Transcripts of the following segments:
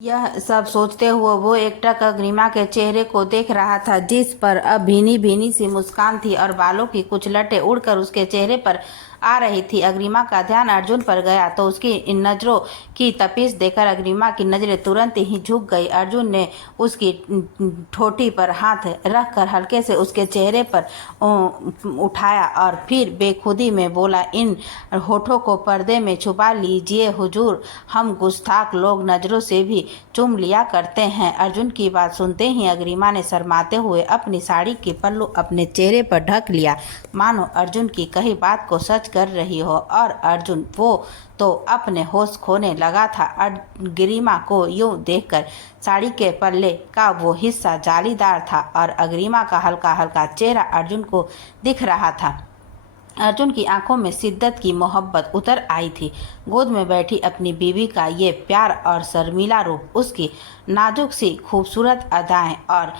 यह सब सोचते हुए वो एकटक अग्निमा के चेहरे को देख रहा था, जिस पर अब भीनी भीनी सी मुस्कान थी और बालों की कुछ लटें उड़कर उसके चेहरे पर आ रही थी। अग्निमा का ध्यान अर्जुन पर गया तो उसकी इन नज़रों की तपिश देखकर अग्निमा की नज़रें तुरंत ही झुक गई। अर्जुन ने उसकी ठोटी पर हाथ रखकर हल्के से उसके चेहरे पर उठाया और फिर बेखुदी में बोला, इन होठों को पर्दे में छुपा लीजिए हुजूर, हम गुस्ताख लोग नज़रों से भी चूम लिया करते हैं। अर्जुन की बात सुनते ही अग्निमा ने शर्माते हुए अपनी साड़ी की पल्लू अपने चेहरे पर ढक लिया, मानो अर्जुन की कही बात को सच कर रही हो। और अर्जुन वो तो अपने होश खोने लगा था। अग्निमा को यूं देखकर साड़ी के पल्ले का वो हिस्सा जालीदार था और अग्निमा का हल्का हल्का चेहरा अर्जुन को दिख रहा था। अर्जुन की आंखों में शिद्दत की मोहब्बत उतर आई थी। गोद में बैठी अपनी बीवी का ये प्यार और शर्मीला रूप, उसकी नाजुक सी खूबसूरत अदाएं और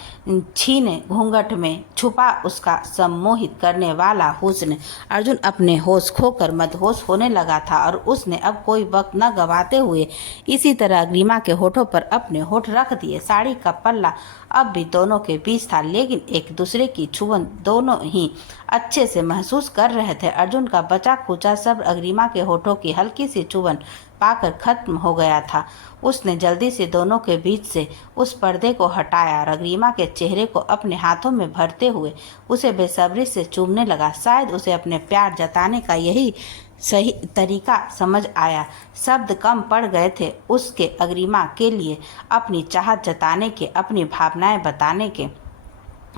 छीने घूंघट में छुपा उसका सम्मोहित करने वाला हुस्न। अर्जुन अपने होश खोकर मदहोश होने लगा था और उसने अब कोई वक्त न गंवाते हुए इसी तरह अग्निमा के होठों पर अपने होठ रख दिए। साड़ी का पल्ला अब भी दोनों के बीच था, लेकिन एक दूसरे की छुअन दोनों ही अच्छे से महसूस कर रहे थे। अर्जुन का बचा खुचा सब अग्निमा के होठों की हल्की सी चुभन पाकर खत्म हो गया था। उसने जल्दी से दोनों के बीच से उस पर्दे को हटाया और अग्निमा के चेहरे को अपने हाथों में भरते हुए उसे बेसब्री से चूमने लगा। शायद उसे अपने प्यार जताने का यही सही तरीका समझ आया। शब्द कम पड़ गए थे उसके अग्निमा के लिए अपनी चाहत जताने के, अपनी भावनाएं बताने के।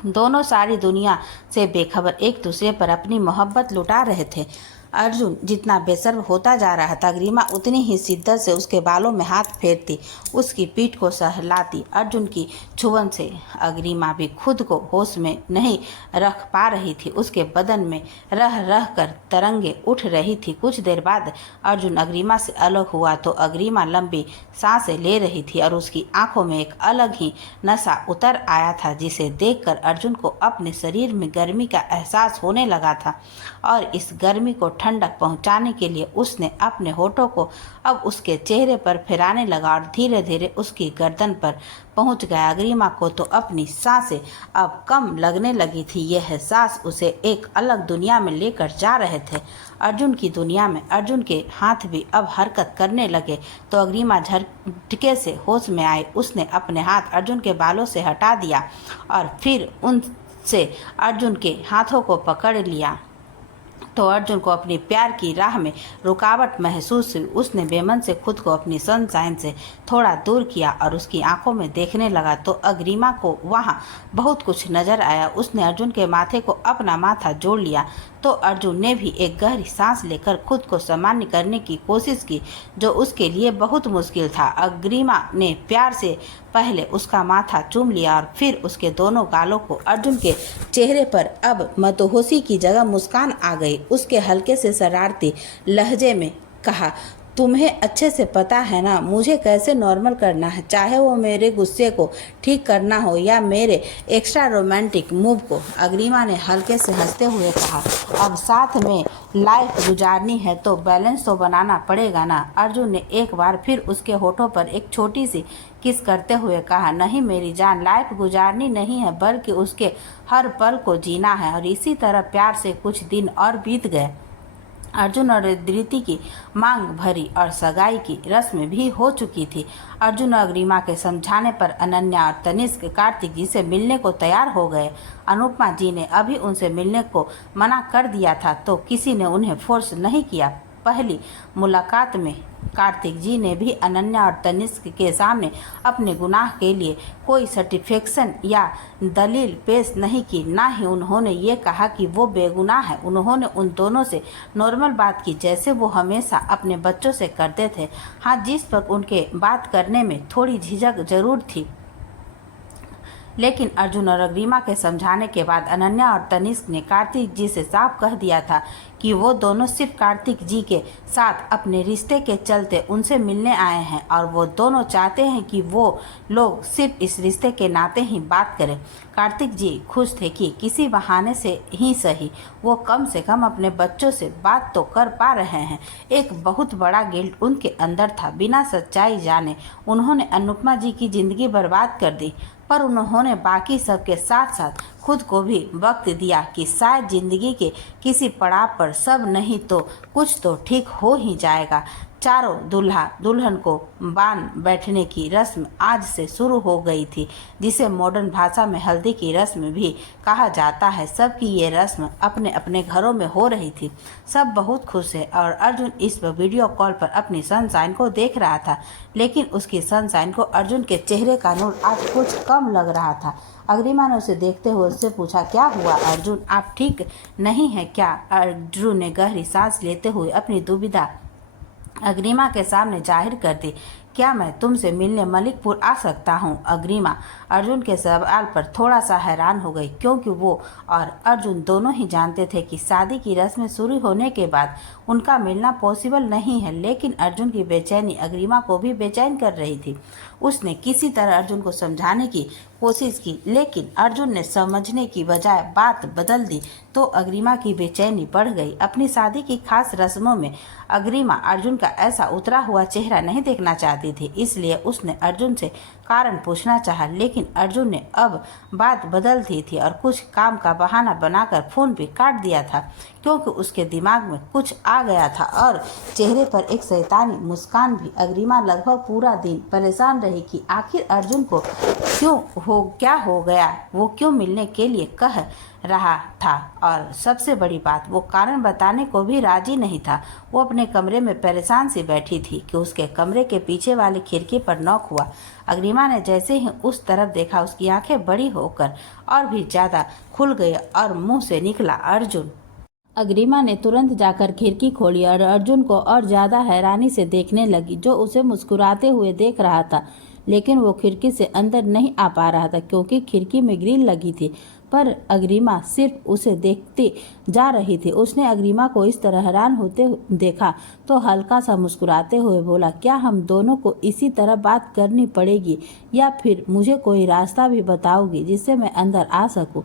दोनों सारी दुनिया से बेखबर एक दूसरे पर अपनी मोहब्बत लुटा रहे थे। अर्जुन जितना बेशर्म होता जा रहा था, अग्निमा उतनी ही शिद्दत से उसके बालों में हाथ फेरती, उसकी पीठ को सहलाती। अर्जुन की छुअन से अग्निमा भी खुद को होश में नहीं रख पा रही थी। उसके बदन में रह रह कर तरंगे उठ रही थी। कुछ देर बाद अर्जुन अग्निमा से अलग हुआ तो अग्निमा लंबी सांसें ले रही थी और उसकी आंखों में एक अलग ही नशा उतर आया था, जिसे देखकर अर्जुन को अपने शरीर में गर्मी का एहसास होने लगा था। और इस गर्मी को ठंडक पहुंचाने के लिए उसने अपने होठों को अब उसके चेहरे पर फिराने लगा और धीरे धीरे उसकी गर्दन पर पहुंच गया। अग्निमा को तो अपनी सांसें अब कम लगने लगी थी। यह सांस उसे एक अलग दुनिया में लेकर जा रहे थे, अर्जुन की दुनिया में। अर्जुन के हाथ भी अब हरकत करने लगे तो अग्निमा झटके से होश में आई। उसने अपने हाथ अर्जुन के बालों से हटा दिया और फिर उनसे अर्जुन के हाथों को पकड़ लिया तो अर्जुन को अपनी प्यार की राह में रुकावट महसूस हुई। उसने बेमन से खुद को अपनी सनशाइन से थोड़ा दूर किया और उसकी आंखों में देखने लगा तो अग्निमा को वहाँ बहुत कुछ नजर आया। उसने अर्जुन के माथे को अपना माथा जोड़ लिया तो अर्जुन ने भी एक गहरी सांस लेकर खुद को सामान्य करने की कोशिश की, जो उसके लिए बहुत मुश्किल था। अग्निमा ने प्यार से पहले उसका माथा चूम लिया और फिर उसके दोनों गालों को। अर्जुन के चेहरे पर अब मदहोशी की जगह मुस्कान आ गई। उसके हल्के से शरारती लहजे में कहा, तुम्हें अच्छे से पता है ना मुझे कैसे नॉर्मल करना है, चाहे वो मेरे गुस्से को ठीक करना हो या मेरे एक्स्ट्रा रोमांटिक मूव को। अग्निमा ने हल्के से हंसते हुए कहा, अब साथ में लाइफ गुजारनी है तो बैलेंस तो बनाना पड़ेगा ना। अर्जुन ने एक बार फिर उसके होठों पर एक छोटी सी किस करते हुए कहा, नहीं मेरी जान, लाइफ गुजारनी नहीं है बल्कि उसके हर पल को जीना है। और इसी तरह प्यार से कुछ दिन और बीत गए। अर्जुन और धृति की मांग भरी और सगाई की रस्म भी हो चुकी थी। अर्जुन और अग्निमा के समझाने पर अनन्या और तनिष्क कार्तिक जी से मिलने को तैयार हो गए। अनुपमा जी ने अभी उनसे मिलने को मना कर दिया था तो किसी ने उन्हें फोर्स नहीं किया। पहली मुलाकात में कार्तिक जी ने भी अनन्या और तनिष्क के सामने अपने गुनाह के लिए कोई सर्टिफिकेशन या दलील पेश नहीं की, ना ही उन्होंने ये कहा कि वो बेगुनाह है। उन्होंने उन दोनों से नॉर्मल बात की जैसे वो हमेशा अपने बच्चों से करते थे। हाँ, जिस पर उनके बात करने में थोड़ी झिझक जरूर थी, लेकिन अर्जुन और अग्निमा के समझाने के बाद अनन्या और तनिष्क ने कार्तिक जी से साफ कह दिया था कि वो दोनों सिर्फ कार्तिक जी के साथ अपने रिश्ते के चलते उनसे मिलने आए हैं और वो दोनों चाहते हैं कि वो लोग सिर्फ इस रिश्ते के नाते ही बात करें। कार्तिक जी खुश थे कि किसी बहाने से ही सही वो कम से कम अपने बच्चों से बात तो कर पा रहे हैं। एक बहुत बड़ा गिल्ट उनके अंदर था। बिना सच्चाई जाने उन्होंने अनुपमा जी की जिंदगी बर्बाद कर दी, पर उन्होंने बाकी सबके साथ साथ खुद को भी वक्त दिया कि शायद जिंदगी के किसी पड़ाव पर सब नहीं तो कुछ तो ठीक हो ही जाएगा। चारों दूल्हा दुल्हन को बांध बैठने की रस्म आज से शुरू हो गई थी, जिसे मॉडर्न भाषा में हल्दी की रस्म भी कहा जाता है। सबकी ये रस्म अपने अपने घरों में हो रही थी। सब बहुत खुश है और अर्जुन इस वीडियो कॉल पर अपनी सनशाइन को देख रहा था, लेकिन उसकी सनशाइन को अर्जुन के चेहरे का नूर आज कुछ कम लग रहा था। अग्रिमा ने उसे देखते हुए उससे पूछा, क्या हुआ अर्जुन, आप ठीक नहीं है क्या? अर्जुन ने गहरी सांस लेते हुए अपनी दुविधा अग्रिमा के सामने जाहिर कर दी। क्या मैं तुमसे मिलने मलिकपुर आ सकता हूँ? अग्रिमा अर्जुन के सवाल पर थोड़ा सा हैरान हो गई, क्योंकि वो और अर्जुन दोनों ही जानते थे कि शादी की रस्में शुरू होने के बाद उनका मिलना पॉसिबल नहीं है। लेकिन अर्जुन की बेचैनी अग्रिमा को भी बेचैन कर रही थी। उसने किसी तरह अर्जुन को समझाने की कोशिश की, लेकिन अर्जुन ने समझने की बजाय बात बदल दी तो अग्रिमा की बेचैनी बढ़ गई। अपनी शादी की खास रस्मों में अग्रिमा अर्जुन का ऐसा उतरा हुआ चेहरा नहीं देखना चाहती थी, इसलिए उसने अर्जुन से कारण पूछना चाहा, लेकिन अर्जुन ने अब बात बदल दी थी और कुछ काम का बहाना बनाकर फोन भी काट दिया था, क्योंकि उसके दिमाग में कुछ आ गया था और चेहरे पर एक शैतानी मुस्कान भी। अग्रिमा लगभग पूरा दिन परेशान रही कि आखिर अर्जुन को क्या हो गया, वो क्यों मिलने के लिए कह रहा था, और सबसे बड़ी बात वो कारण बताने को भी राजी नहीं था। वो अपने कमरे में परेशान सी बैठी थी कि उसके कमरे के पीछे वाली खिड़की पर नॉक हुआ। अग्रिमा ने जैसे ही उस तरफ देखा, उसकी आंखें बड़ी होकर और भी ज्यादा खुल गई और मुंह से निकला, अर्जुन। अग्रिमा ने तुरंत जाकर खिड़की खोली और अर्जुन को और ज्यादा हैरानी से देखने लगी, जो उसे मुस्कुराते हुए देख रहा था। लेकिन वो खिड़की से अंदर नहीं आ पा रहा था, क्योंकि खिड़की में ग्रिल लगी थी। पर अग्रिमा सिर्फ उसे देखती जा रही थी। उसने अग्रिमा को इस तरह हैरान होते देखा तो हल्का सा मुस्कुराते हुए बोला, क्या हम दोनों को इसी तरह बात करनी पड़ेगी, या फिर मुझे कोई रास्ता भी बताओगी जिससे मैं अंदर आ सकूं?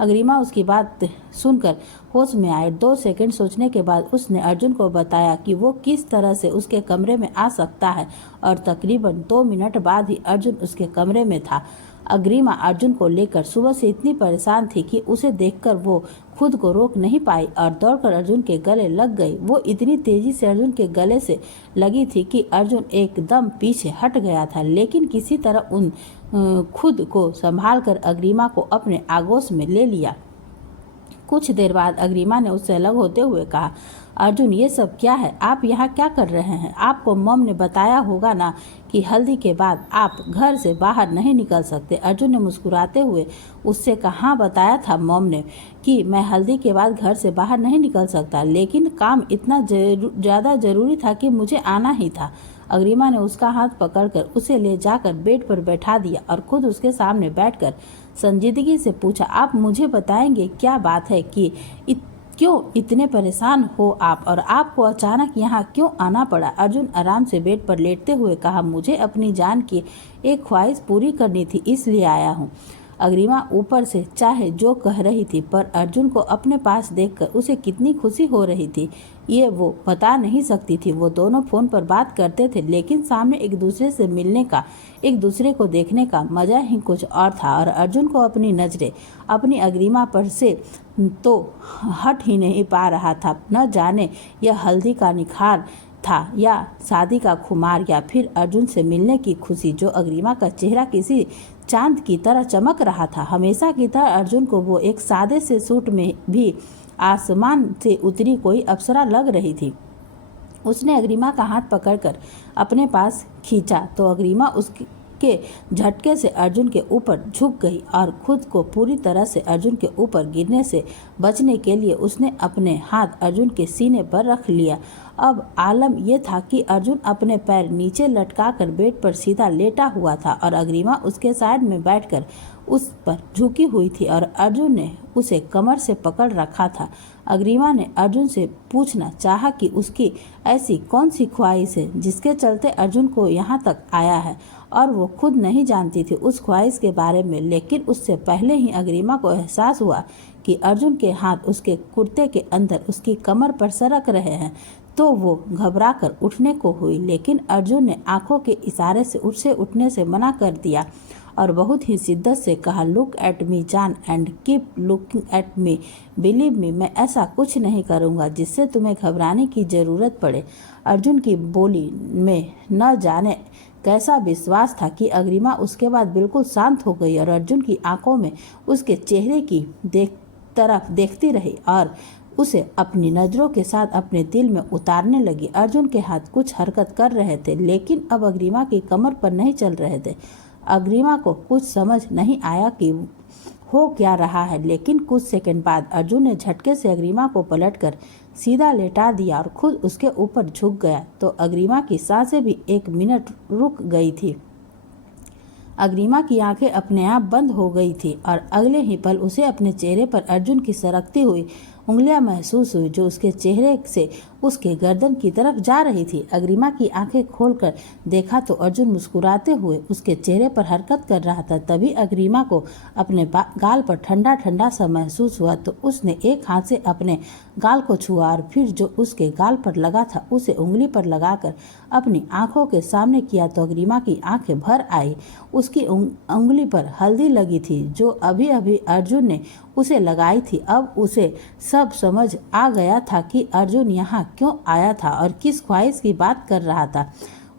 अग्रिमा उसकी बात सुनकर होश में आए। 2 सेकंड सोचने के बाद उसने अर्जुन को बताया कि वो किस तरह से उसके कमरे में आ सकता है, और तकरीबन 2 मिनट बाद ही अर्जुन उसके कमरे में था। अग्रिमा अर्जुन को लेकर सुबह से इतनी परेशान थी कि उसे देखकर वो खुद को रोक नहीं पाई और दौड़कर अर्जुन के गले लग गई। वो इतनी तेजी से अर्जुन के गले से लगी थी कि अर्जुन एकदम पीछे हट गया था, लेकिन किसी तरह खुद को संभाल कर अग्रिमा को अपने आगोश में ले लिया। कुछ देर बाद अग्रिमा ने उससे अलग होते हुए कहा, अर्जुन ये सब क्या है? आप यहाँ क्या कर रहे हैं? आपको मॉम ने बताया होगा ना कि हल्दी के बाद आप घर से बाहर नहीं निकल सकते। अर्जुन ने मुस्कुराते हुए उससे कहा, हाँ बताया था मॉम ने कि मैं हल्दी के बाद घर से बाहर नहीं निकल सकता, लेकिन काम इतना ज़्यादा जरूरी था कि मुझे आना ही था। अग्रिमा ने उसका हाथ पकड़कर उसे ले जाकर बेड पर बैठा दिया और खुद उसके सामने बैठकर संजीदगी से पूछा, आप मुझे बताएंगे क्या बात है कि क्यों इतने परेशान हो आप, और आपको अचानक यहाँ क्यों आना पड़ा? अर्जुन आराम से बेड पर लेटते हुए कहा, मुझे अपनी जान की एक ख्वाहिश पूरी करनी थी, इसलिए आया हूँ। अग्रिमा ऊपर से चाहे जो कह रही थी, पर अर्जुन को अपने पास देखकर उसे कितनी खुशी हो रही थी ये वो बता नहीं सकती थी। वो दोनों फोन पर बात करते थे, लेकिन सामने एक दूसरे से मिलने का, एक दूसरे को देखने का मजा ही कुछ और था। और अर्जुन को अपनी नजरें अपनी अग्रिमा पर से तो हट ही नहीं पा रहा था। न जाने यह हल्दी का निखार था या शादी का खुमार, या फिर अर्जुन से मिलने की खुशी। जो अग्रिमा का चेहरा किसी चांद की तरह चमक रहा था। हमेशा की तरह अर्जुन को वो एक सादे से सूट में भी आसमान से उतरी कोई अप्सरा लग रही थी। उसने अग्रिमा का हाथ पकड़कर अपने पास खींचा तो अग्रिमा उसके झटके से अर्जुन के ऊपर झुक गई और खुद को पूरी तरह से अर्जुन के ऊपर गिरने से बचने के लिए उसने अपने हाथ अर्जुन के सीने पर रख लिया। अब आलम यह था कि अर्जुन अपने पैर नीचे लटकाकर बेड पर सीधा लेटा हुआ था और अग्रिमा उसके साइड में बैठकर उस पर झुकी हुई थी और अर्जुन ने उसे कमर से पकड़ रखा था। अग्रिमा ने अर्जुन से पूछना चाहा कि उसकी ऐसी कौन सी ख्वाहिश है जिसके चलते अर्जुन को यहाँ तक आया है, और वो खुद नहीं जानती थी उस ख्वाहिश के बारे में। लेकिन उससे पहले ही अग्रिमा को एहसास हुआ कि अर्जुन के हाथ उसके कुर्ते के अंदर उसकी कमर पर सरक रहे हैं, तो वो घबराकर उठने को हुई। लेकिन अर्जुन ने आंखों के इशारे से उससे उठने से मना कर दिया और बहुत ही शिद्दत से कहा, लुक एट मी जान and keep looking at me, believe me, मैं ऐसा कुछ नहीं करूँगा जिससे तुम्हें घबराने की ज़रूरत पड़े। अर्जुन की बोली में न जाने कैसा विश्वास था कि अग्रिमा उसके बाद बिल्कुल शांत हो गई और अर्जुन की आंखों में उसके चेहरे की तरफ देखती रही और उसे अपनी नज़रों के साथ अपने दिल में उतारने लगी। अर्जुन के हाथ कुछ हरकत कर रहे थे लेकिन अब अग्रिमा की कमर पर नहीं चल रहे थे। अग्रिमा को कुछ समझ नहीं आया कि हो क्या रहा है, लेकिन कुछ सेकंड बाद अर्जुन ने झटके से अग्रिमा को पलटकर सीधा लेटा दिया और खुद उसके ऊपर झुक गया। तो अग्रिमा की सांसें भी एक मिनट रुक गई थी। अग्रिमा की आंखें अपने आप बंद हो गई थी और अगले ही पल उसे अपने चेहरे पर अर्जुन की सरकती हुई उंगलियां महसूस हुई जो उसके चेहरे से उसके गर्दन की तरफ जा रही थी। अग्रिमा की आंखें खोलकर देखा तो अर्जुन मुस्कुराते हुए उसके चेहरे पर हरकत कर रहा था। तभी अग्रिमा को अपने गाल पर ठंडा ठंडा सा महसूस हुआ तो उसने एक हाथ से अपने गाल को छुआ और फिर जो उसके गाल पर लगा था उसे उंगली पर लगाकर अपनी आंखों के सामने किया तो अग्रिमा की आंखें भर आई। उसकी उंगली पर हल्दी लगी थी जो अभी अभी अर्जुन ने उसे लगाई थी। अब उसे सब समझ आ गया था कि अर्जुन यहाँ क्यों आया था और किस ख्वाहिश की बात कर रहा था।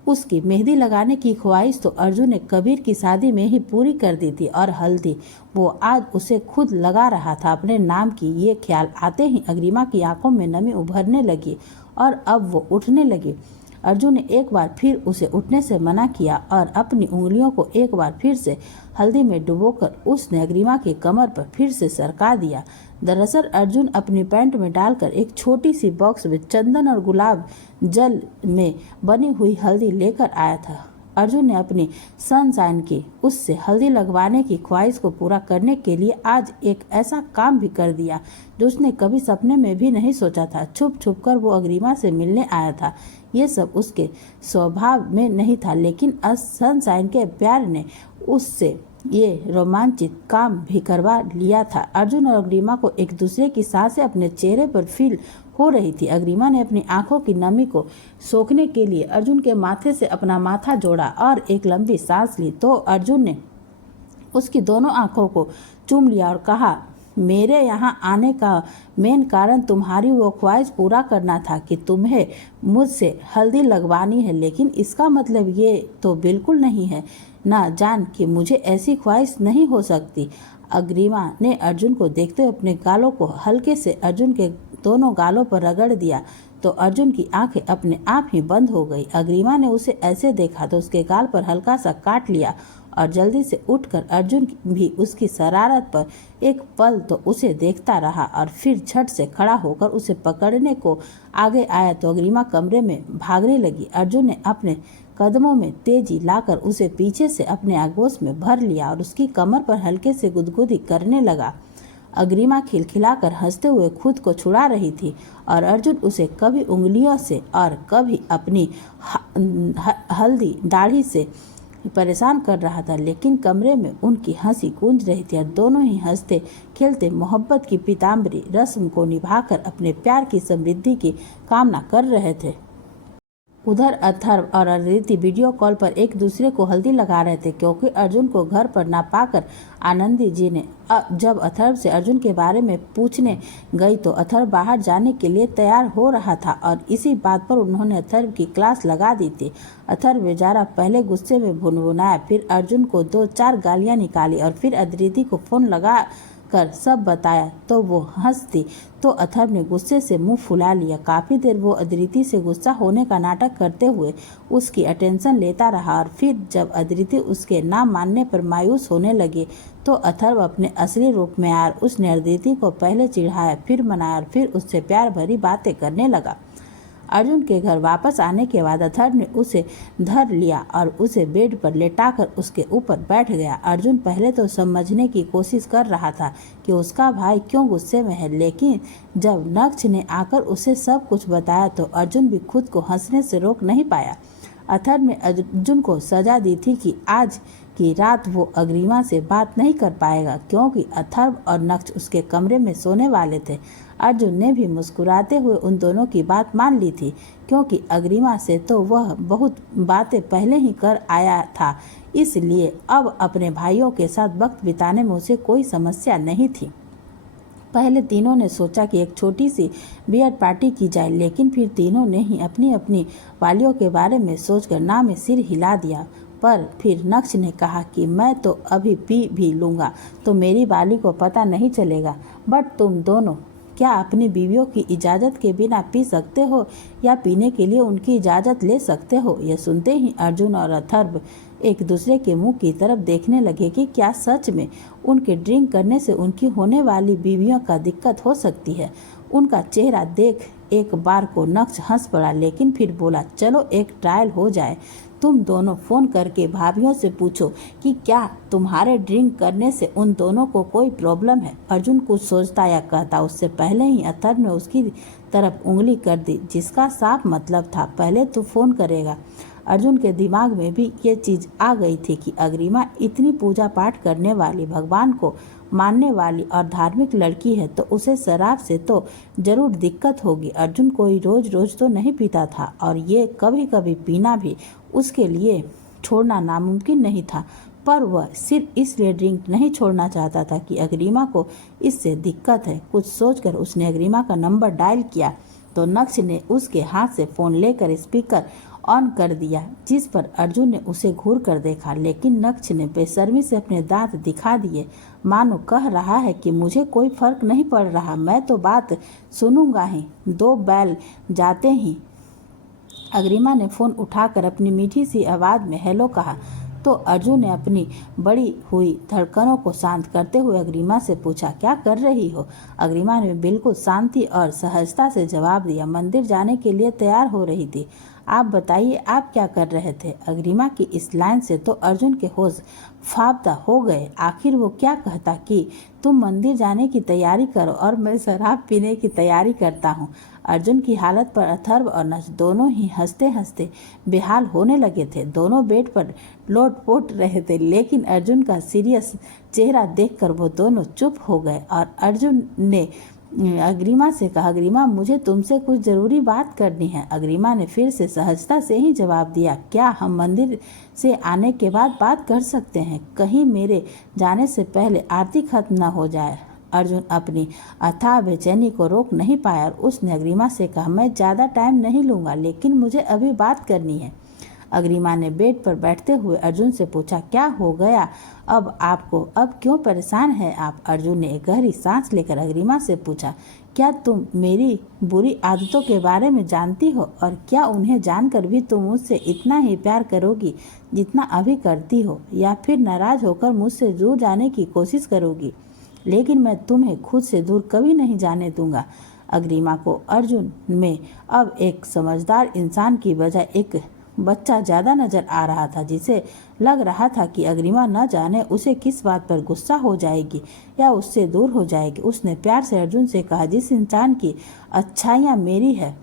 उसकी मेहंदी लगाने की ख्वाहिश तो अर्जुन ने कबीर की शादी में ही पूरी कर दी थी और हल्दी वो आज उसे खुद लगा रहा था अपने नाम की। ये ख्याल आते ही अग्रिमा की आंखों में नमी उभरने लगी और अब वो उठने लगी। अर्जुन ने एक बार फिर उसे उठने से मना किया और अपनी उंगलियों को एक बार फिर से हल्दी में डुबोकर उसने अग्रिमा की कमर पर फिर से सरका दिया। दरअसल अर्जुन अपनी पैंट में डालकर एक छोटी सी बॉक्स में चंदन और गुलाब जल में बनी हुई हल्दी लेकर आया था। अर्जुन ने अपनी सनशाइन की उससे हल्दी लगवाने की ख्वाहिश को पूरा करने के लिए आज एक ऐसा काम भी कर दिया जो उसने कभी सपने में भी नहीं सोचा था। छुप छुप कर वो अग्रिमा से मिलने आया था। ये सब उसके स्वभाव में नहीं था, लेकिन सनशाइन के प्यार ने उससे ये रोमांचित काम भी करवा लिया था। अर्जुन और अग्रिमा को एक दूसरे की सांसें अपने चेहरे पर फील हो रही थी। अग्रिमा ने अपनी आंखों की नमी को सोखने के लिए अर्जुन के माथे से अपना माथा जोड़ा और एक लंबी सांस ली तो अर्जुन ने उसकी दोनों आंखों को चूम लिया और कहा, मेरे यहाँ आने का मेन कारण तुम्हारी वो ख्वाहिश पूरा करना था कि तुम्हें मुझसे हल्दी लगवानी है, लेकिन इसका मतलब ये तो बिल्कुल नहीं है ना जान कि मुझे ऐसी ख्वाहिश नहीं हो सकती। अग्रिमा ने अर्जुन को देखते हुए अपने गालों को हल्के से अर्जुन के दोनों गालों पर रगड़ दिया तो अर्जुन की आंखें अपने आप ही बंद हो गई। अग्रिमा ने उसे ऐसे देखा तो उसके गाल पर हल्का सा काट लिया और जल्दी से उठकर अर्जुन भी उसकी शरारत पर एक पल तो उसे देखता रहा और फिर झट से खड़ा होकर उसे पकड़ने को आगे आया तो अग्रिमा कमरे में भागने लगी। अर्जुन ने अपने कदमों में तेजी लाकर उसे पीछे से अपने आगोश में भर लिया और उसकी कमर पर हल्के से गुदगुदी करने लगा। अग्रिमा खिलखिलाकर हंसते हुए खुद को छुड़ा रही थी और अर्जुन उसे कभी उंगलियों से और कभी अपनी हल्दी दाढ़ी से परेशान कर रहा था, लेकिन कमरे में उनकी हंसी गूंज रही थी और दोनों ही हंसते खेलते मोहब्बत की पीताम्बरी रस्म को निभाकर अपने प्यार की समृद्धि की कामना कर रहे थे। उधर अथर्व और अदिति वीडियो कॉल पर एक दूसरे को हल्दी लगा रहे थे क्योंकि अर्जुन को घर पर ना पाकर आनंदी जी ने जब अथर्व से अर्जुन के बारे में पूछने गई तो अथर्व बाहर जाने के लिए तैयार हो रहा था और इसी बात पर उन्होंने अथर्व की क्लास लगा दी थी। अथर्व बेचारा पहले गुस्से में भुनभुनाया, फिर अर्जुन को 2-4 गालियां निकाली और फिर अदिति को फोन लगा कर सब बताया तो वो हंसती तो अथर्व ने गुस्से से मुंह फुला लिया। काफ़ी देर वो अदिति से गुस्सा होने का नाटक करते हुए उसकी अटेंशन लेता रहा और फिर जब अदिति उसके ना मानने पर मायूस होने लगी तो अथर्व अपने असली रूप में आया। उसने अदिति को पहले चिढ़ाया, फिर मनाया और फिर उससे प्यार भरी बातें करने लगा। अर्जुन के घर वापस आने के बाद अथर्व ने उसे धर लिया और उसे बेड पर लेटाकर उसके ऊपर बैठ गया। अर्जुन पहले तो समझने की कोशिश कर रहा था कि उसका भाई क्यों गुस्से में है, लेकिन जब नक्ष ने आकर उसे सब कुछ बताया तो अर्जुन भी खुद को हंसने से रोक नहीं पाया। अथर्व ने अर्जुन को सजा दी थी कि आज की रात वो अग्रिमा से बात नहीं कर पाएगा, क्योंकि अथर्व और नक्ष उसके कमरे में सोने वाले थे। अर्जुन ने भी मुस्कुराते हुए उन दोनों की बात मान ली थी, क्योंकि अग्रिमा से तो वह बहुत बातें पहले ही कर आया था, इसलिए अब अपने भाइयों के साथ वक्त बिताने में उसे कोई समस्या नहीं थी। पहले तीनों ने सोचा कि एक छोटी सी बियर पार्टी की जाए, लेकिन फिर तीनों ने ही अपनी अपनी वालियों के बारे में सोचकर ना में सिर हिला दिया। पर फिर नक्ष ने कहा कि मैं तो अभी पी भी लूँगा तो मेरी वाली को पता नहीं चलेगा, बट तुम दोनों क्या अपनी बीवियों की इजाज़त के बिना पी सकते हो या पीने के लिए उनकी इजाज़त ले सकते हो? यह सुनते ही अर्जुन और अथर्व एक दूसरे के मुंह की तरफ देखने लगे कि क्या सच में उनके ड्रिंक करने से उनकी होने वाली बीवियों का दिक्कत हो सकती है। उनका चेहरा देख एक बार को नक्ष हंस पड़ा, लेकिन फिर बोला, चलो एक ट्रायल हो जाए। तुम दोनों फ़ोन करके भाभियों से पूछो कि क्या तुम्हारे ड्रिंक करने से उन दोनों को कोई प्रॉब्लम है। अर्जुन कुछ सोचता या कहता उससे पहले ही अथर्व ने उसकी तरफ उंगली कर दी, जिसका साफ मतलब था पहले तो फ़ोन करेगा। अर्जुन के दिमाग में भी ये चीज़ आ गई थी कि अग्रिमा इतनी पूजा पाठ करने वाली, भगवान को मानने वाली और धार्मिक लड़की है, तो उसे शराब से तो ज़रूर दिक्कत होगी। अर्जुन कोई रोज़ रोज़ तो नहीं पीता था और ये कभी कभी पीना भी उसके लिए छोड़ना नामुमकिन नहीं था, पर वह सिर्फ इसलिए ड्रिंक नहीं छोड़ना चाहता था कि अग्रिमा को इससे दिक्कत है। कुछ सोचकर उसने अग्रिमा का नंबर डायल किया तो नक्ष ने उसके हाथ से फ़ोन लेकर स्पीकर ऑन कर दिया, जिस पर अर्जुन ने उसे घूर कर देखा, लेकिन नक्ष ने बेशर्मी से अपने दांत दिखा दिए, मानो कह रहा है कि मुझे कोई फर्क नहीं पड़ रहा, मैं तो बात सुनूंगा ही। 2 बैल जाते ही अग्रिमा ने फ़ोन उठाकर अपनी मीठी सी आवाज़ में हेलो कहा तो अर्जुन ने अपनी बढ़ी हुई धड़कनों को शांत करते हुए अग्रिमा से पूछा, क्या कर रही हो? अग्रिमा ने बिल्कुल शांति और सहजता से जवाब दिया, मंदिर जाने के लिए तैयार हो रही थी। आप बताइए, आप क्या कर रहे थे? अग्रिमा की इस लाइन से तो अर्जुन के होश फाबदा हो गए। आखिर वो क्या कहता कि तुम मंदिर जाने की तैयारी करो और मैं शराब पीने की तैयारी करता हूँ। अर्जुन की हालत पर अथर्व और नक्ष दोनों ही हंसते हंसते बेहाल होने लगे थे। दोनों बेड पर लोट-पोट रहे थे, लेकिन अर्जुन का सीरियस चेहरा देखकर वो दोनों चुप हो गए और अर्जुन ने अग्रिमा से कहा, अग्रिमा मुझे तुमसे कुछ ज़रूरी बात करनी है। अग्रिमा ने फिर से सहजता से ही जवाब दिया, क्या हम मंदिर से आने के बाद बात कर सकते हैं? कहीं मेरे जाने से पहले आरती खत्म न हो जाए। अर्जुन अपनी अथाह बेचैनी को रोक नहीं पाया और उसने अग्रिमा से कहा, मैं ज़्यादा टाइम नहीं लूँगा, लेकिन मुझे अभी बात करनी है। अग्रिमा ने बेड पर बैठते हुए अर्जुन से पूछा, क्या हो गया अब आपको? अब क्यों परेशान हैं आप? अर्जुन ने एक गहरी सांस लेकर अग्रिमा से पूछा, क्या तुम मेरी बुरी आदतों के बारे में जानती हो और क्या उन्हें जानकर भी तुम मुझसे इतना ही प्यार करोगी जितना अभी करती हो, या फिर नाराज होकर मुझसे दूर जाने की कोशिश करोगी? लेकिन मैं तुम्हें खुद से दूर कभी नहीं जाने दूंगा। अग्रिमा को अर्जुन में अब एक समझदार इंसान की बजाय एक बच्चा ज़्यादा नजर आ रहा था, जिसे लग रहा था कि अग्रिमा न जाने उसे किस बात पर गुस्सा हो जाएगी या उससे दूर हो जाएगी। उसने प्यार से अर्जुन से कहा, जिस इंसान की अच्छाइयाँ मेरी है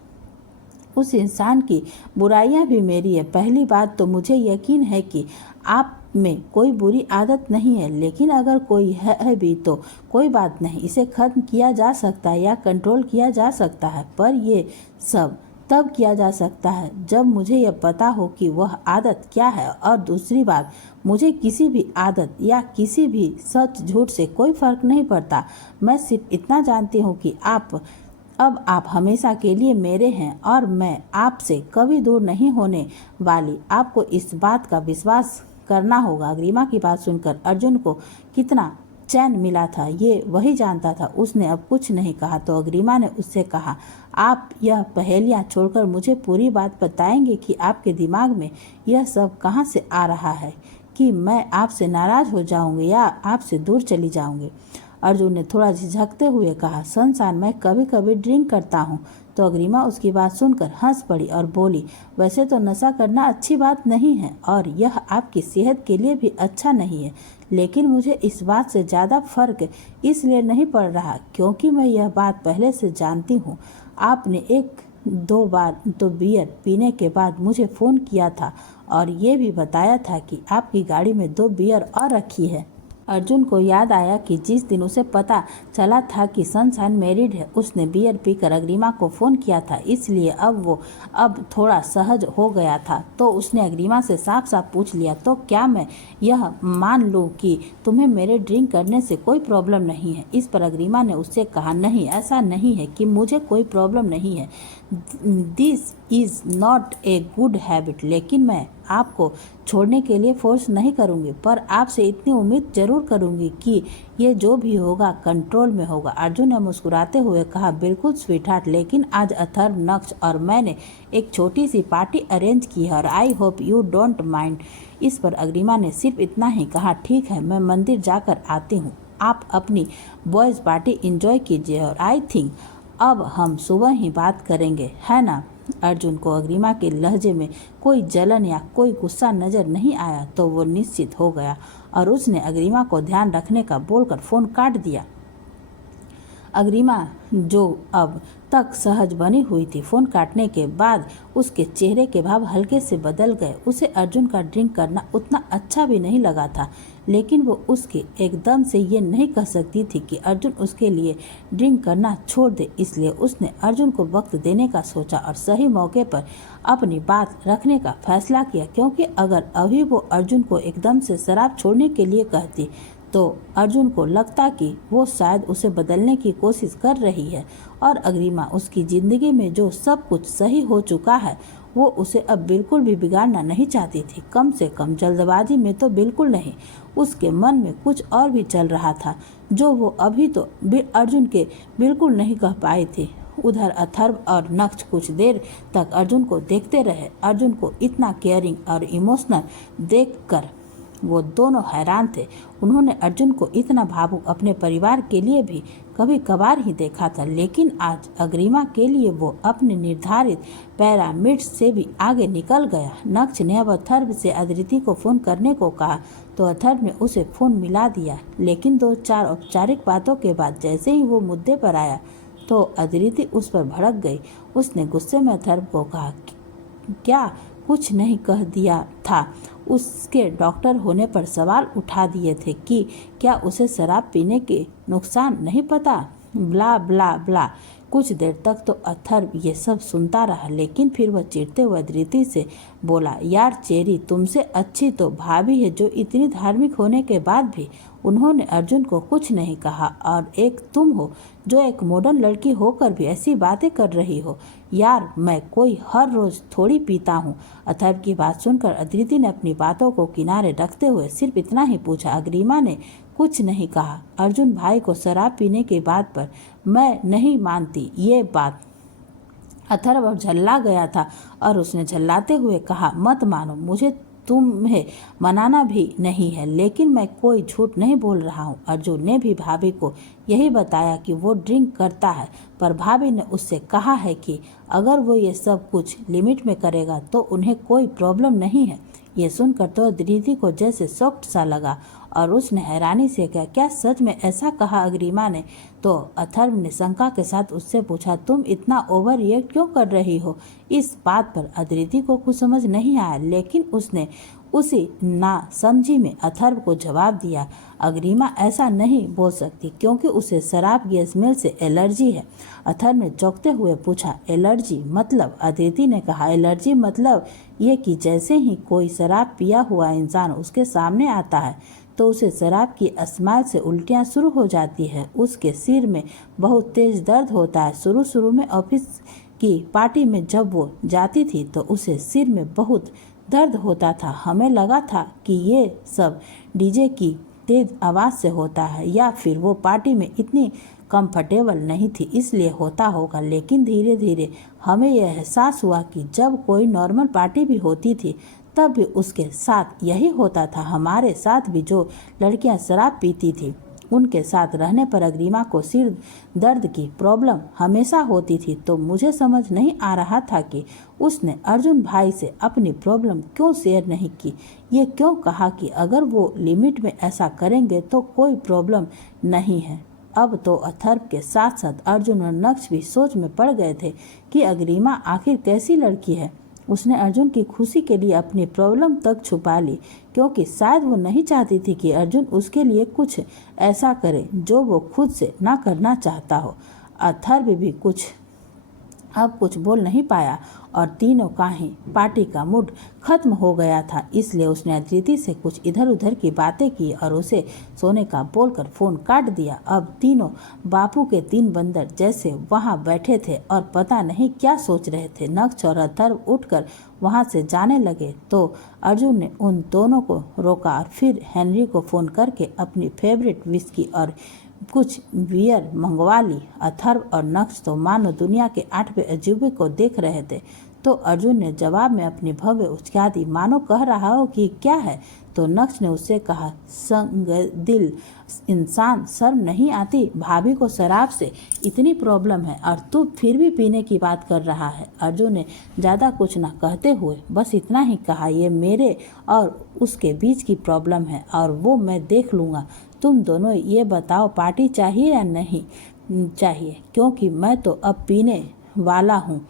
उस इंसान की बुराइयां भी मेरी है। पहली बात तो मुझे यकीन है कि आप में कोई बुरी आदत नहीं है, लेकिन अगर कोई है भी तो कोई बात नहीं, इसे खत्म किया जा सकता है या कंट्रोल किया जा सकता है, पर ये सब तब किया जा सकता है जब मुझे यह पता हो कि वह आदत क्या है। और दूसरी बात, मुझे किसी भी आदत या किसी भी सच झूठ से कोई फर्क नहीं पड़ता। मैं सिर्फ इतना जानती हूँ कि अब आप हमेशा के लिए मेरे हैं और मैं आपसे कभी दूर नहीं होने वाली। आपको इस बात का विश्वास करना होगा। अग्रिमा की बात सुनकर अर्जुन को कितना चैन मिला था ये वही जानता था। उसने अब कुछ नहीं कहा तो अग्रिमा ने उससे कहा, आप यह पहेलियाँ छोड़कर मुझे पूरी बात बताएंगे कि आपके दिमाग में यह सब कहाँ से आ रहा है कि मैं आपसे नाराज हो जाऊंगी या आपसे दूर चली जाऊंगी। अर्जुन ने थोड़ा झिझकते हुए कहा, संसान मैं कभी कभी ड्रिंक करता हूँ तो अग्रिमा उसकी बात सुनकर हंस पड़ी और बोली, वैसे तो नशा करना अच्छी बात नहीं है और यह आपकी सेहत के लिए भी अच्छा नहीं है, लेकिन मुझे इस बात से ज़्यादा फर्क इसलिए नहीं पड़ रहा क्योंकि मैं यह बात पहले से जानती हूँ। आपने एक दो बार तो बियर पीने के बाद मुझे फ़ोन किया था और ये भी बताया था कि आपकी गाड़ी में 2 बियर और रखी है। अर्जुन को याद आया कि जिस दिन उसे पता चला था कि सनशाइन मैरिड है, उसने बियर पीकर अग्रिमा को फ़ोन किया था, इसलिए अब थोड़ा सहज हो गया था। तो उसने अग्रिमा से साफ साफ पूछ लिया, तो क्या मैं यह मान लूँ कि तुम्हें मेरे ड्रिंक करने से कोई प्रॉब्लम नहीं है? इस पर अग्रिमा ने उससे कहा, नहीं, ऐसा नहीं है कि मुझे कोई प्रॉब्लम नहीं है, this is not a good habit, लेकिन मैं आपको छोड़ने के लिए फोर्स नहीं करूंगी, पर आपसे इतनी उम्मीद जरूर करूंगी कि ये जो भी होगा कंट्रोल में होगा। अर्जुन ने मुस्कुराते हुए कहा, बिल्कुल स्वीटहार्ट, लेकिन आज अथर्व, नक्श और मैंने एक छोटी सी पार्टी अरेंज की है और I hope you don't mind. इस पर अग्रिमा ने सिर्फ इतना ही कहा, ठीक है, मैं मंदिर जाकर आती हूँ, आप अपनी बॉयज़ पार्टी इंजॉय कीजिए और आई थिंक अब हम सुबह ही बात करेंगे, है ना? अर्जुन को अग्रिमा के लहजे में कोई जलन या कोई गुस्सा नजर नहीं आया तो वो निश्चित हो गया और उसने अग्रिमा को ध्यान रखने का बोलकर फ़ोन काट दिया। अग्रिमा जो अब तक सहज बनी हुई थी, फ़ोन काटने के बाद उसके चेहरे के भाव हल्के से बदल गए। उसे अर्जुन का ड्रिंक करना उतना अच्छा भी नहीं लगा था, लेकिन वो उसके एकदम से ये नहीं कह सकती थी कि अर्जुन उसके लिए ड्रिंक करना छोड़ दे। इसलिए उसने अर्जुन को वक्त देने का सोचा और सही मौके पर अपनी बात रखने का फैसला किया, क्योंकि अगर अभी वो अर्जुन को एकदम से शराब छोड़ने के लिए कहती तो अर्जुन को लगता कि वो शायद उसे बदलने की कोशिश कर रही है और अग्रिमा उसकी ज़िंदगी में जो सब कुछ सही हो चुका है वो उसे अब बिल्कुल भी बिगाड़ना नहीं चाहती थी, कम से कम जल्दबाजी में तो बिल्कुल नहीं। उसके मन में कुछ और भी चल रहा था जो वो अभी तो अर्जुन के बिल्कुल नहीं कह पाई थी। उधर अथर्व और नक्श कुछ देर तक अर्जुन को देखते रहे। अर्जुन को इतना केयरिंग और इमोशनल देखकर वो दोनों हैरान थे। उन्होंने अर्जुन को इतना भावुक अपने परिवार के लिए भी कभी कभार ही देखा था, लेकिन आज अग्रिमा के लिए वो अपने निर्धारित पैरामीटर्स से भी आगे निकल गया। नक्श ने अब अथर्व से अदिति को फ़ोन करने को कहा तो अथर्व ने उसे फ़ोन मिला दिया, लेकिन 2-4 औपचारिक बातों के बाद जैसे ही वो मुद्दे पर आया तो अदिति उस पर भड़क गई। उसने गुस्से में अथर्व को कहा, क्या कुछ नहीं कह दिया था? उसके डॉक्टर होने पर सवाल उठा दिए थे कि क्या उसे शराब पीने के नुकसान नहीं पता? ब्ला ब्ला ब्ला। कुछ देर तक तो अथर्व ये सब सुनता रहा, लेकिन फिर वह चिढ़ते हुए अदिति से बोला, यार चेरी, तुमसे अच्छी तो भाभी है जो इतनी धार्मिक होने के बाद भी उन्होंने अर्जुन को कुछ नहीं कहा, और एक तुम हो जो एक मॉडर्न लड़की होकर भी ऐसी बातें कर रही हो। यार मैं कोई हर रोज थोड़ी पीता हूँ। अथर्व की बात सुनकर अदिति ने अपनी बातों को किनारे रखते हुए सिर्फ इतना ही पूछा, अग्रिमा ने कुछ नहीं कहा? अर्जुन भाई को शराब पीने के बाद पर मैं नहीं मानती ये बात। अथर्व अब झल्ला गया था और उसने झल्लाते हुए कहा, मत मानो, मुझे तुम्हें मनाना भी नहीं है, लेकिन मैं कोई झूठ नहीं बोल रहा हूँ। अर्जुन ने भी भाभी को यही बताया कि वो ड्रिंक करता है, पर भाभी ने उससे कहा है कि अगर वो ये सब कुछ लिमिट में करेगा तो उन्हें कोई प्रॉब्लम नहीं है। ये सुनकर तो अदिति को जैसे शॉक्ड सा लगा और उसने हैरानी से कहा, क्या सच में ऐसा कहा अग्रिमा ने? तो अथर्व ने शंका के साथ उससे पूछा, तुम इतना ओवर रिएक्ट क्यों कर रही हो? इस बात पर अदिति को कुछ समझ नहीं आया, लेकिन उसने उसी ना समझी में अथर्व को जवाब दिया, अग्रिमा ऐसा नहीं बोल सकती क्योंकि उसे शराब की स्मेल से एलर्जी है। अथर्व ने चौंकते हुए पूछा, एलर्जी मतलब? अदिति ने कहा, एलर्जी मतलब ये कि जैसे ही कोई शराब पिया हुआ इंसान उसके सामने आता है तो उसे शराब की स्मेल से उल्टियाँ शुरू हो जाती है, उसके सिर में बहुत तेज दर्द होता है। शुरू में ऑफिस की पार्टी में जब वो जाती थी तो उसे सिर में बहुत दर्द होता था। हमें लगा था कि ये सब डीजे की तेज आवाज़ से होता है या फिर वो पार्टी में इतनी कंफर्टेबल नहीं थी इसलिए होता होगा, लेकिन धीरे धीरे हमें यह एहसास हुआ कि जब कोई नॉर्मल पार्टी भी होती थी तब भी उसके साथ यही होता था। हमारे साथ भी जो लड़कियां शराब पीती थी उनके साथ रहने पर अग्रिमा को सिर दर्द की प्रॉब्लम हमेशा होती थी, तो मुझे समझ नहीं आ रहा था कि उसने अर्जुन भाई से अपनी प्रॉब्लम क्यों शेयर नहीं की। ये क्यों कहा कि अगर वो लिमिट में ऐसा करेंगे तो कोई प्रॉब्लम नहीं है। अब तो अथर्व के साथ साथ अर्जुन और नक्श भी सोच में पड़ गए थे कि अग्रिमा आखिर कैसी लड़की है। उसने अर्जुन की खुशी के लिए अपनी प्रॉब्लम तक छुपा ली, क्योंकि शायद वो नहीं चाहती थी कि अर्जुन उसके लिए कुछ ऐसा करे जो वो खुद से ना करना चाहता हो। अथर्व भी अब कुछ बोल नहीं पाया और तीनों का ही पार्टी का मूड खत्म हो गया था। इसलिए उसने अदिति से कुछ इधर उधर की बातें की और उसे सोने का बोलकर फोन काट दिया। अब तीनों बापू के 3 बंदर जैसे वहां बैठे थे और पता नहीं क्या सोच रहे थे। नक्श और अथर्व उठकर वहां से जाने लगे तो अर्जुन ने उन दोनों को रोका और फिर हेनरी को फोन करके अपनी फेवरेट विस्की और कुछ बियर मंगवा ली। अथर्व और नक्श तो मानो दुनिया के 8वें अजूबे को देख रहे थे। तो अर्जुन ने जवाब में अपनी भव्य उचका दी, मानो कह रहा हो कि क्या है। तो नक्श ने उससे कहा, संग दिल इंसान, शर्म नहीं आती? भाभी को शराब से इतनी प्रॉब्लम है और तू फिर भी पीने की बात कर रहा है। अर्जुन ने ज़्यादा कुछ न कहते हुए बस इतना ही कहा, ये मेरे और उसके बीच की प्रॉब्लम है और वो मैं देख लूँगा। तुम दोनों ये बताओ, पार्टी चाहिए या नहीं चाहिए, क्योंकि मैं तो अब पीने वाला हूँ।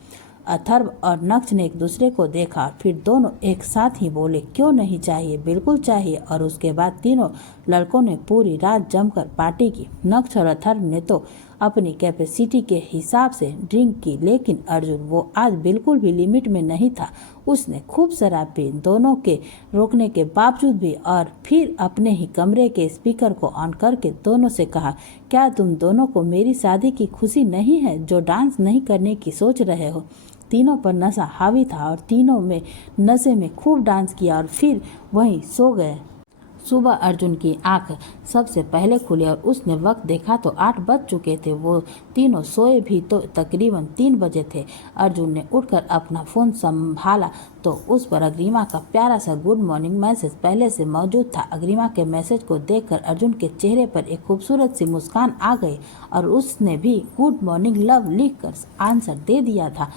अथर्व और नक्श ने एक दूसरे को देखा, फिर दोनों एक साथ ही बोले, क्यों नहीं चाहिए, बिल्कुल चाहिए। और उसके बाद तीनों लड़कों ने पूरी रात जमकर पार्टी की। नक्श और अथर्व ने तो अपनी कैपेसिटी के हिसाब से ड्रिंक की, लेकिन अर्जुन वो आज बिल्कुल भी लिमिट में नहीं था। उसने खूब शराब पी, दोनों के रोकने के बावजूद भी, और फिर अपने ही कमरे के स्पीकर को ऑन करके दोनों से कहा, क्या तुम दोनों को मेरी शादी की खुशी नहीं है जो डांस नहीं करने की सोच रहे हो? तीनों पर नशा हावी था और तीनों में नशे में खूब डांस किया और फिर वहीं सो गए। सुबह अर्जुन की आंख सबसे पहले खुली और उसने वक्त देखा तो 8 बज चुके थे। वो तीनों सोए भी तो तकरीबन 3 बजे थे। अर्जुन ने उठकर अपना फ़ोन संभाला तो उस पर अग्रिमा का प्यारा सा गुड मॉर्निंग मैसेज पहले से मौजूद था। अग्रिमा के मैसेज को देखकर अर्जुन के चेहरे पर एक खूबसूरत सी मुस्कान आ गई और उसने भी गुड मॉर्निंग लव लिखकर आंसर दे दिया था।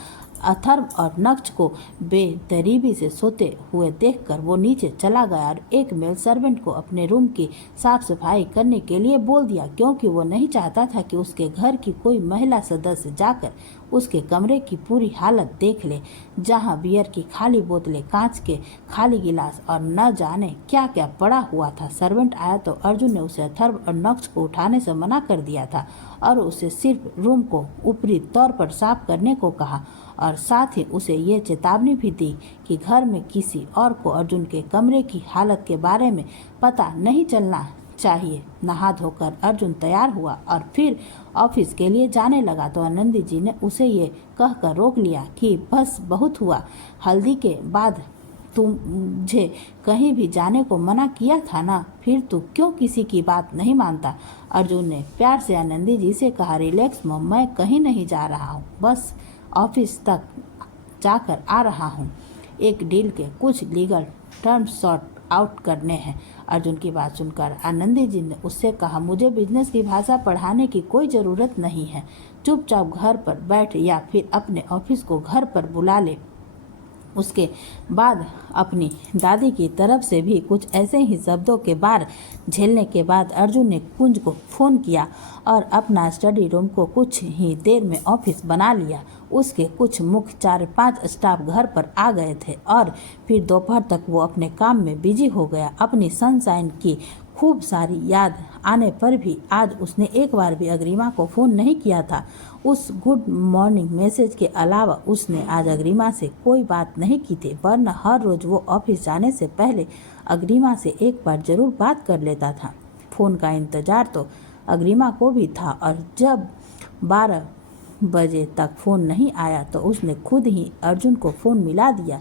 अथर्व और नक्श को बेदरीबी से सोते हुए देखकर वो नीचे चला गया और एक मेल सर्वेंट को अपने रूम की साफ सफाई करने के लिए बोल दिया, क्योंकि वो नहीं चाहता था कि उसके घर की कोई महिला सदस्य जाकर उसके कमरे की पूरी हालत देख ले, जहां बियर की खाली बोतलें, कांच के खाली गिलास और न जाने क्या क्या पड़ा हुआ था। सर्वेंट आया तो अर्जुन ने उसे अथर्व और नक्श को उठाने से मना कर दिया था और उसे सिर्फ रूम को ऊपरी तौर पर साफ करने को कहा और साथ ही उसे ये चेतावनी भी दी कि घर में किसी और को अर्जुन के कमरे की हालत के बारे में पता नहीं चलना चाहिए। नहा धोकर अर्जुन तैयार हुआ और फिर ऑफिस के लिए जाने लगा तो आनंदी जी ने उसे ये कहकर रोक लिया कि बस बहुत हुआ, हल्दी के बाद तुझे कहीं भी जाने को मना किया था ना, फिर तू क्यों किसी की बात नहीं मानता? अर्जुन ने प्यार से आनंदी जी से कहा, रिलैक्स मॉम, मैं कहीं नहीं जा रहा हूँ, बस ऑफिस तक जाकर आ रहा हूँ। एक डील के कुछ लीगल टर्म्स सॉर्ट आउट करने हैं। अर्जुन की बात सुनकर आनंदी जी ने उससे कहा, मुझे बिजनेस की भाषा पढ़ाने की कोई ज़रूरत नहीं है, चुपचाप घर पर बैठ या फिर अपने ऑफिस को घर पर बुला ले। उसके बाद अपनी दादी की तरफ से भी कुछ ऐसे ही शब्दों के बार झेलने के बाद अर्जुन ने कुंज को फ़ोन किया और अपना स्टडी रूम को कुछ ही देर में ऑफिस बना लिया। उसके कुछ मुख्य 4-5 स्टाफ घर पर आ गए थे और फिर दोपहर तक वो अपने काम में बिजी हो गया। अपनी सनशाइन की खूब सारी याद आने पर भी आज उसने एक बार भी अग्रिमा को फ़ोन नहीं किया था। उस गुड मॉर्निंग मैसेज के अलावा उसने आज अग्रिमा से कोई बात नहीं की थी, वरना हर रोज़ वो ऑफिस जाने से पहले अग्रिमा से एक बार ज़रूर बात कर लेता था। फ़ोन का इंतज़ार तो अग्रिमा को भी था और जब 12 बजे तक फ़ोन नहीं आया तो उसने खुद ही अर्जुन को फ़ोन मिला दिया।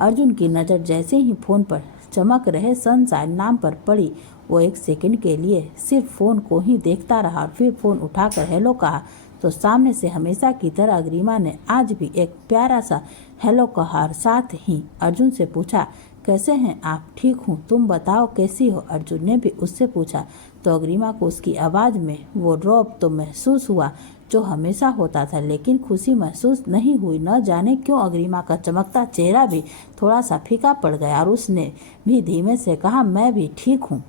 अर्जुन की नज़र जैसे ही फ़ोन पर चमक रहे सनशाइन नाम पर पड़ी, वो एक सेकंड के लिए सिर्फ फ़ोन को ही देखता रहा और फिर फ़ोन उठाकर हेलो कहा तो सामने से हमेशा की तरह अग्रिमा ने आज भी एक प्यारा सा हेलो कहा और साथ ही अर्जुन से पूछा, कैसे हैं आप? ठीक हूँ, तुम बताओ कैसी हो? अर्जुन ने भी उससे पूछा तो अग्रिमा को उसकी आवाज़ में वो रौब तो महसूस हुआ जो हमेशा होता था, लेकिन खुशी महसूस नहीं हुई। न जाने क्यों अग्रिमा का चमकता चेहरा भी थोड़ा सा फीका पड़ गया और उसने भी धीमे से कहा, मैं भी ठीक हूँ।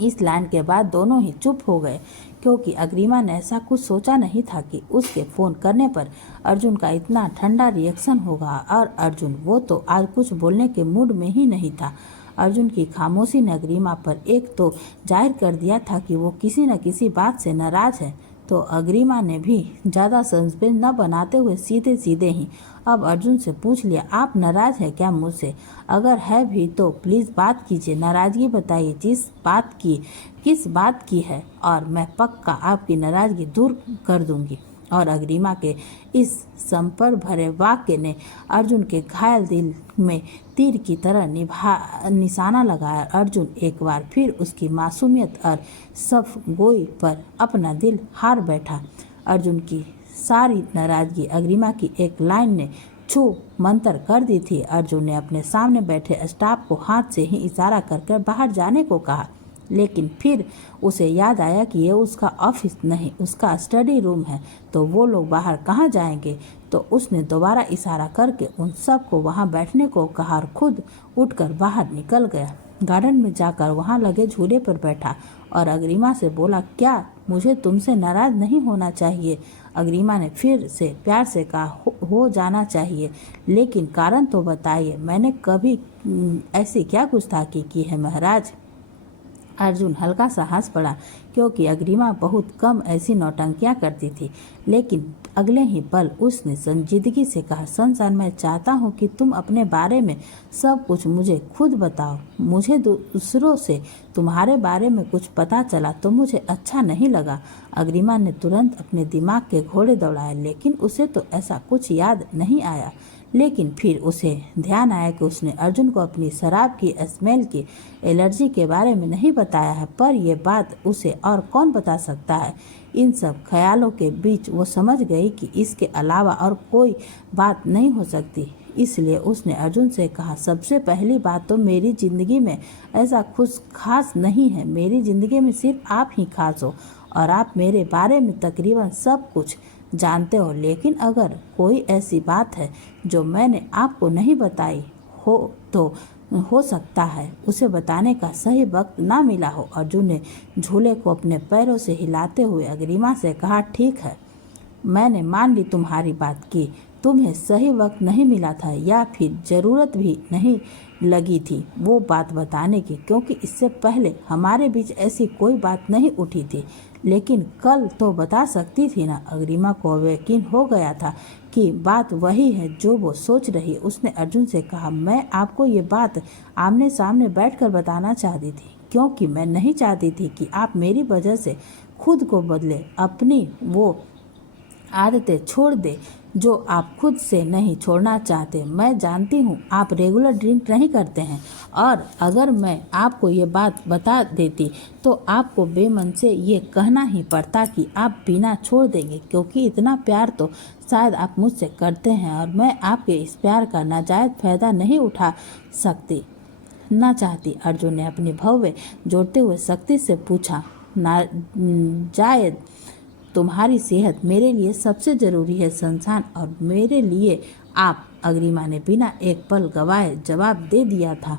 इस लाइन के बाद दोनों ही चुप हो गए, क्योंकि अग्रिमा ने ऐसा कुछ सोचा नहीं था कि उसके फ़ोन करने पर अर्जुन का इतना ठंडा रिएक्शन होगा। और अर्जुन वो तो आज कुछ बोलने के मूड में ही नहीं था। अर्जुन की खामोशी ने अग्रिमा पर एक तो जाहिर कर दिया था कि वो किसी न किसी बात से नाराज है, तो अग्रिमा ने भी ज़्यादा सस्पेंस न बनाते हुए सीधे सीधे ही अब अर्जुन से पूछ लिया, आप नाराज हैं क्या मुझसे? अगर है भी तो प्लीज़ बात कीजिए, नाराज़गी बताइए किस बात की है, और मैं पक्का आपकी नाराज़गी दूर कर दूंगी। और अग्रिमा के इस संपर भरे वाक्य ने अर्जुन के घायल दिल में तीर की तरह निशाना लगाया। अर्जुन एक बार फिर उसकी मासूमियत और सफ गोई पर अपना दिल हार बैठा। अर्जुन की सारी नाराजगी अग्रिमा की एक लाइन ने छू मंतर कर दी थी। अर्जुन ने अपने सामने बैठे स्टाफ को हाथ से ही इशारा कर बाहर जाने को कहा, लेकिन फिर उसे याद आया कि यह उसका ऑफिस नहीं, उसका स्टडी रूम है, तो वो लोग बाहर कहाँ जाएंगे। तो उसने दोबारा इशारा करके उन सब को वहाँ बैठने को कहा और खुद उठकर बाहर निकल गया। गार्डन में जाकर वहाँ लगे झूले पर बैठा और अग्रिमा से बोला, क्या मुझे तुमसे नाराज नहीं होना चाहिए? अग्रिमा ने फिर से प्यार से कहा, हो जाना चाहिए, लेकिन कारण तो बताइए, मैंने कभी ऐसी क्या गुस्ताखी की है महाराज? अर्जुन हल्का सा हंस पड़ा, क्योंकि अग्रिमा बहुत कम ऐसी नौटंकियां करती थी। लेकिन अगले ही पल उसने संजीदगी से कहा, संसान, मैं चाहता हूं कि तुम अपने बारे में सब कुछ मुझे खुद बताओ। मुझे दूसरों से तुम्हारे बारे में कुछ पता चला तो मुझे अच्छा नहीं लगा। अग्रिमा ने तुरंत अपने दिमाग के घोड़े दौड़ाए, लेकिन उसे तो ऐसा कुछ याद नहीं आया। लेकिन फिर उसे ध्यान आया कि उसने अर्जुन को अपनी शराब की स्मेल की एलर्जी के बारे में नहीं बताया है, पर यह बात उसे और कौन बता सकता है। इन सब ख्यालों के बीच वो समझ गई कि इसके अलावा और कोई बात नहीं हो सकती। इसलिए उसने अर्जुन से कहा, सबसे पहली बात तो मेरी ज़िंदगी में ऐसा कुछ खास नहीं है। मेरी ज़िंदगी में सिर्फ आप ही खास हो और आप मेरे बारे में तकरीबन सब कुछ जानते हो। लेकिन अगर कोई ऐसी बात है जो मैंने आपको नहीं बताई हो तो हो सकता है उसे बताने का सही वक्त ना मिला हो। अर्जुन ने झूले को अपने पैरों से हिलाते हुए अग्रिमा से कहा, ठीक है, मैंने मान ली तुम्हारी बात की तुम्हें सही वक्त नहीं मिला था या फिर ज़रूरत भी नहीं लगी थी वो बात बताने की, क्योंकि इससे पहले हमारे बीच ऐसी कोई बात नहीं उठी थी। लेकिन कल तो बता सकती थी ना। अग्रिमा को यकीन हो गया था कि बात वही है जो वो सोच रही। उसने अर्जुन से कहा, मैं आपको ये बात आमने सामने बैठकर बताना चाहती थी, क्योंकि मैं नहीं चाहती थी कि आप मेरी वजह से खुद को बदले, अपनी वो आदतें छोड़ दे जो आप खुद से नहीं छोड़ना चाहते। मैं जानती हूँ आप रेगुलर ड्रिंक नहीं करते हैं, और अगर मैं आपको ये बात बता देती तो आपको बेमन से ये कहना ही पड़ता कि आप पीना छोड़ देंगे, क्योंकि इतना प्यार तो शायद आप मुझसे करते हैं और मैं आपके इस प्यार का नाजायज़ फ़ायदा नहीं उठा सकती ना चाहती। अर्जुन ने अपनी भव्य जोड़ते हुए सख्ती से पूछा, नाजायज़? तुम्हारी सेहत मेरे लिए सबसे ज़रूरी है संसान, और मेरे लिए आप? अग्रिमा ने बिना एक पल गवाए जवाब दे दिया था।